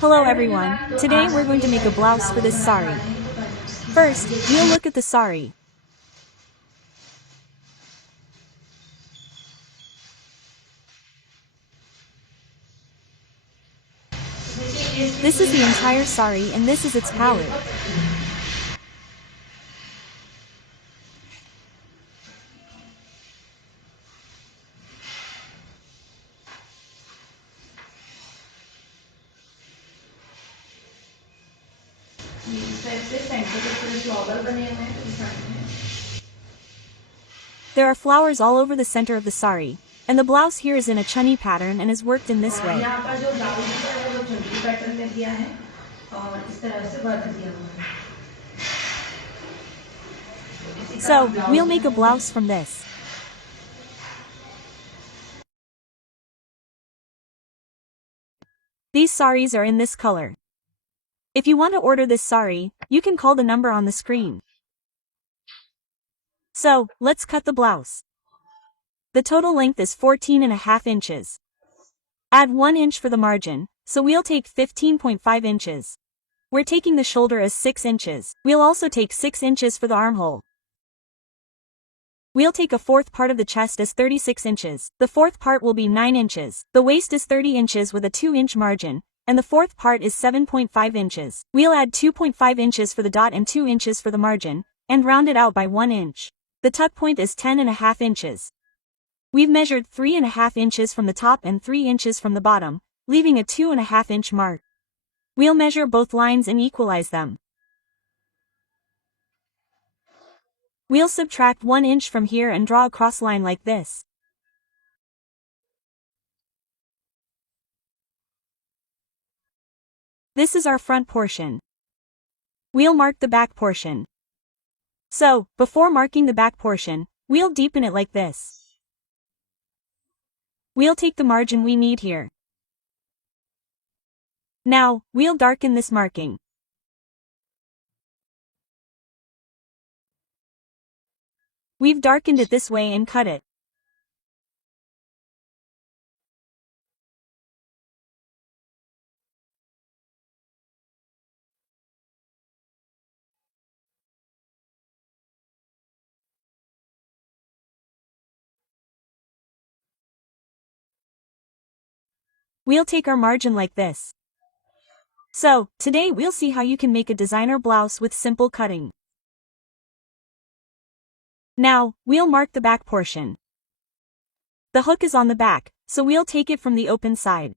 Hello everyone, today we're going to make a blouse for this sari. First, we'll look at the sari. This is the entire sari and this is its palette. There are flowers all over the center of the sari, and the blouse here is in a chunni pattern and is worked in this way. So, we'll make a blouse from this. These saris are in this color. If you want to order this sari, you can call the number on the screen. So, let's cut the blouse. The total length is 14.5 inches. Add 1 inch for the margin, so we'll take 15.5 inches. We're taking the shoulder as 6 inches. We'll also take 6 inches for the armhole. We'll take a fourth part of the chest as 36 inches. The fourth part will be 9 inches. The waist is 30 inches with a 2-inch margin, and the fourth part is 7.5 inches. We'll add 2.5 inches for the dot and 2 inches for the margin, and round it out by 1 inch. The tuck point is 10.5 inches. We've measured 3.5 inches from the top and 3 inches from the bottom, leaving a 2.5 inch mark. We'll measure both lines and equalize them. We'll subtract 1 inch from here and draw a cross line like this. This is our front portion. We'll mark the back portion. So, before marking the back portion, we'll deepen it like this. We'll take the margin we need here. Now, we'll darken this marking. We've darkened it this way and cut it. We'll take our margin like this. So, today we'll see how you can make a designer blouse with simple cutting. Now, we'll mark the back portion. The hook is on the back, so we'll take it from the open side.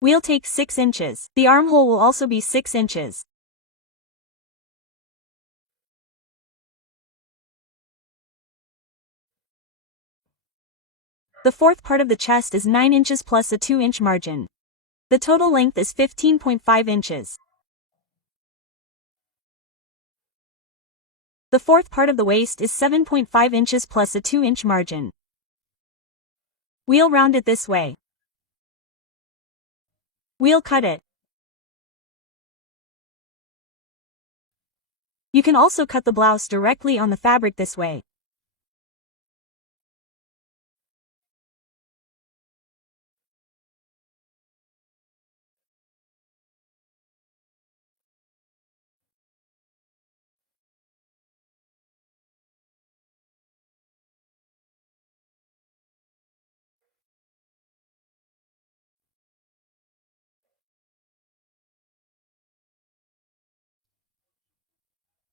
We'll take 6 inches. The armhole will also be 6 inches. The fourth part of the chest is 9 inches plus a 2-inch margin. The total length is 15.5 inches. The fourth part of the waist is 7.5 inches plus a 2-inch margin. We'll round it this way. We'll cut it. You can also cut the blouse directly on the fabric this way.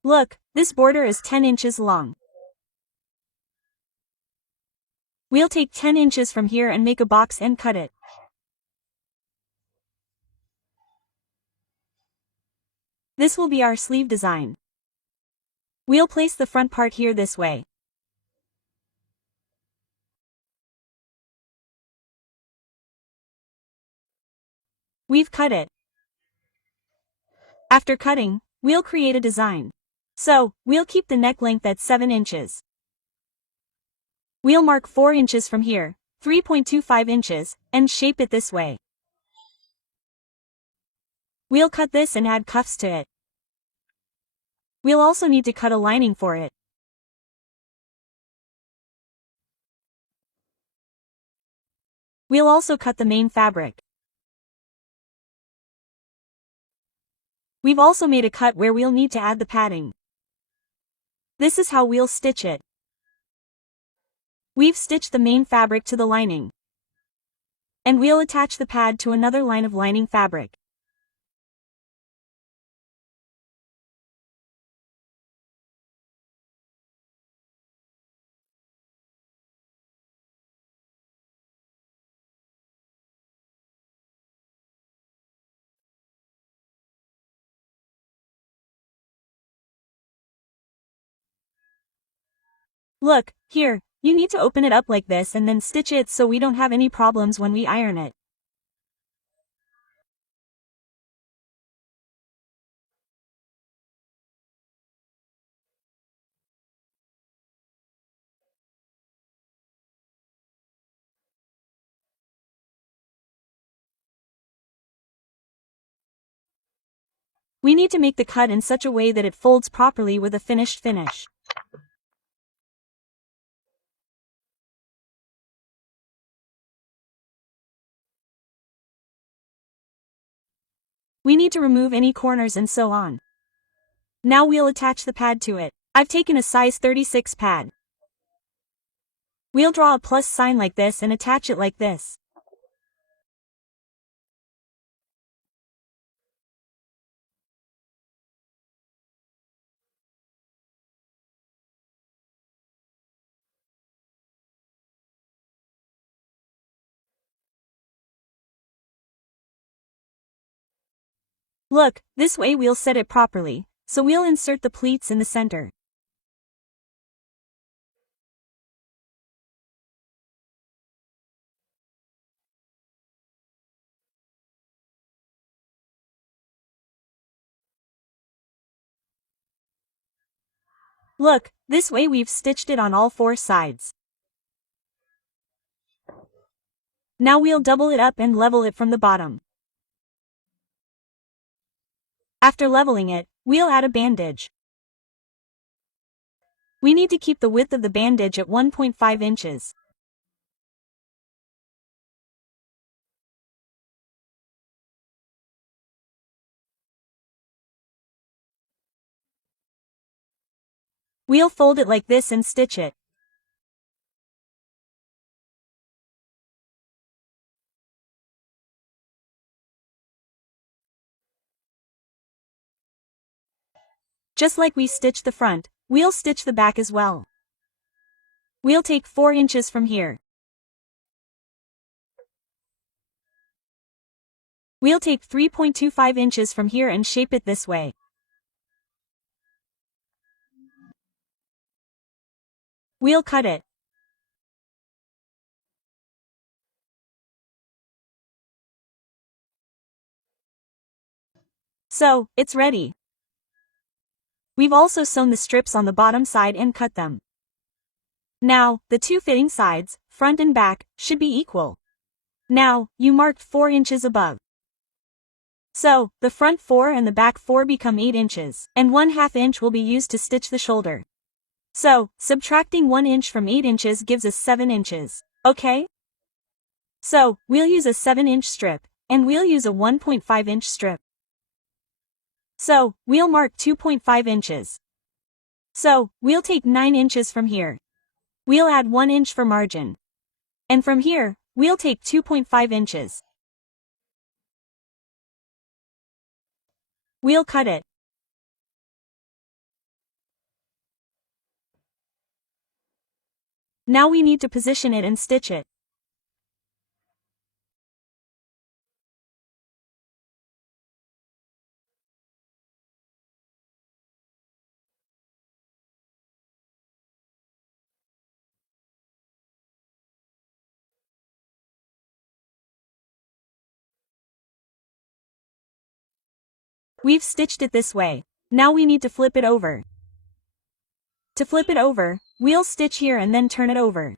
Look, this border is 10 inches long. We'll take 10 inches from here and make a box and cut it. This will be our sleeve design. We'll place the front part here this way. We've cut it. After cutting, we'll create a design. So, we'll keep the neck length at 7 inches. We'll mark 4 inches from here, 3.25 inches, and shape it this way. We'll cut this and add cuffs to it. We'll also need to cut a lining for it. We'll also cut the main fabric. We've also made a cut where we'll need to add the padding. This is how we'll stitch it. We've stitched the main fabric to the lining. And we'll attach the pad to another line of lining fabric. Look, here, you need to open it up like this and then stitch it so we don't have any problems when we iron it. We need to make the cut in such a way that it folds properly with a finished finish. We need to remove any corners and so on. Now we'll attach the pad to it. I've taken a size 36 pad. We'll draw a plus sign like this and attach it like this. Look, this way we'll set it properly, so we'll insert the pleats in the center. Look, this way we've stitched it on all four sides. Now we'll double it up and level it from the bottom. After leveling it, we'll add a bandage. We need to keep the width of the bandage at 1.5 inches. We'll fold it like this and stitch it. Just like we stitched the front, we'll stitch the back as well. We'll take 4 inches from here. We'll take 3.25 inches from here and shape it this way. We'll cut it. So, it's ready. We've also sewn the strips on the bottom side and cut them. Now, the two fitting sides, front and back, should be equal. Now, you marked 4 inches above. So, the front 4 and the back 4 become 8 inches, and 1/2 inch will be used to stitch the shoulder. So, subtracting 1 inch from 8 inches gives us 7 inches, okay? So, we'll use a 7-inch strip, and we'll use a 1.5-inch strip. So, we'll mark 2.5 inches. So, we'll take 9 inches from here. We'll add 1 inch for margin. And from here, we'll take 2.5 inches. We'll cut it. Now we need to position it and stitch it. We've stitched it this way. Now we need to flip it over. To flip it over, we'll stitch here and then turn it over.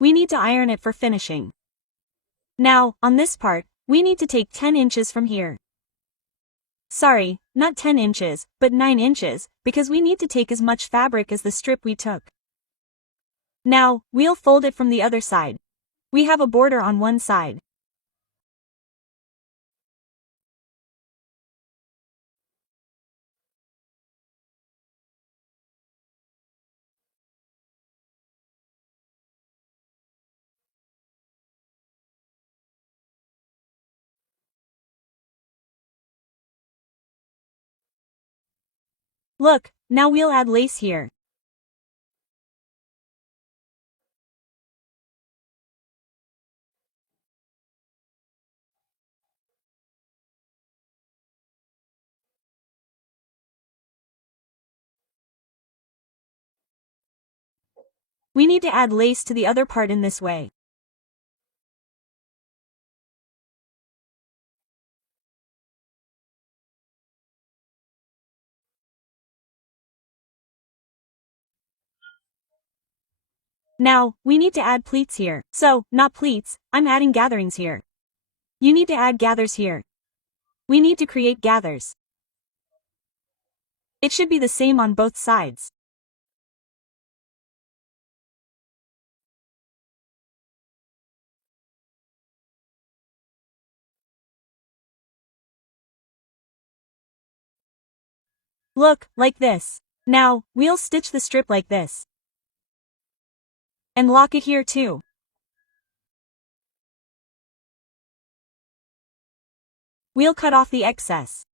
We need to iron it for finishing. Now, on this part, we need to take 10 inches from here. Sorry, not 10 inches, but 9 inches, because we need to take as much fabric as the strip we took. Now, we'll fold it from the other side. We have a border on one side. Look, now we'll add lace here. We need to add lace to the other part in this way. Now, we need to add pleats here. So, not pleats, I'm adding gatherings here. You need to add gathers here. We need to create gathers. It should be the same on both sides. Look, like this. Now, we'll stitch the strip like this. And lock it here too. We'll cut off the excess.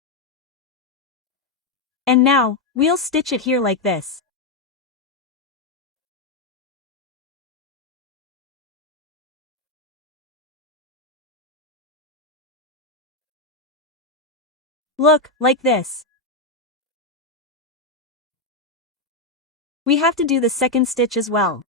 And now, we'll stitch it here like this. Look, like this. We have to do the second stitch as well.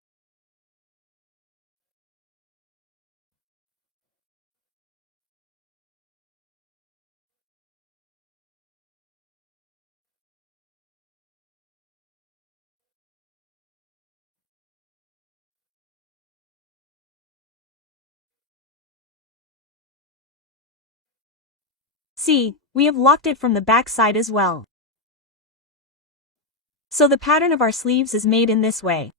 See, we have locked it from the back side as well. So the pattern of our sleeves is made in this way.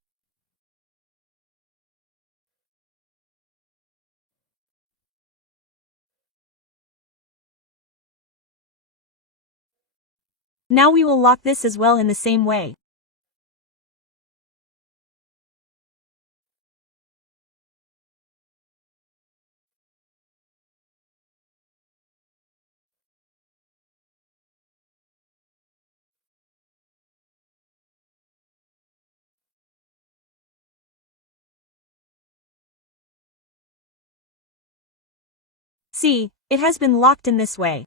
Now we will lock this as well in the same way. See, it has been locked in this way.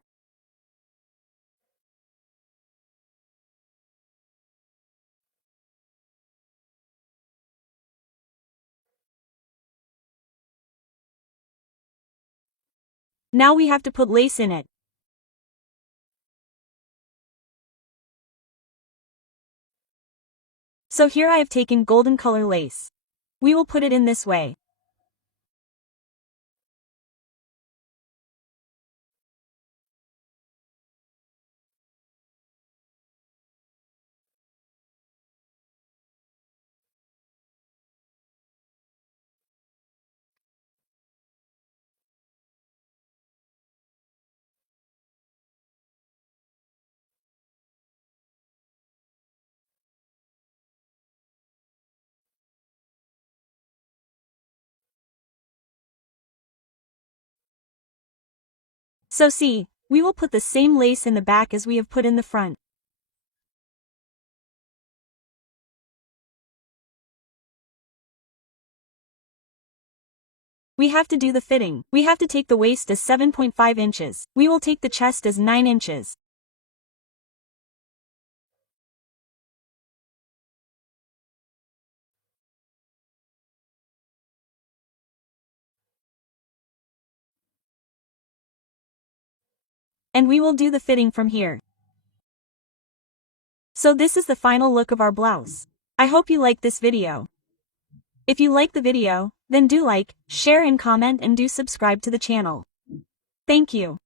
Now we have to put lace in it. So here I have taken golden color lace. We will put it in this way. So see, we will put the same lace in the back as we have put in the front. We have to do the fitting. We have to take the waist as 7.5 inches. We will take the chest as 9 inches. And we will do the fitting from here. So this is the final look of our blouse. I hope you liked this video. If you like the video, then do like, share and comment and do subscribe to the channel. Thank you.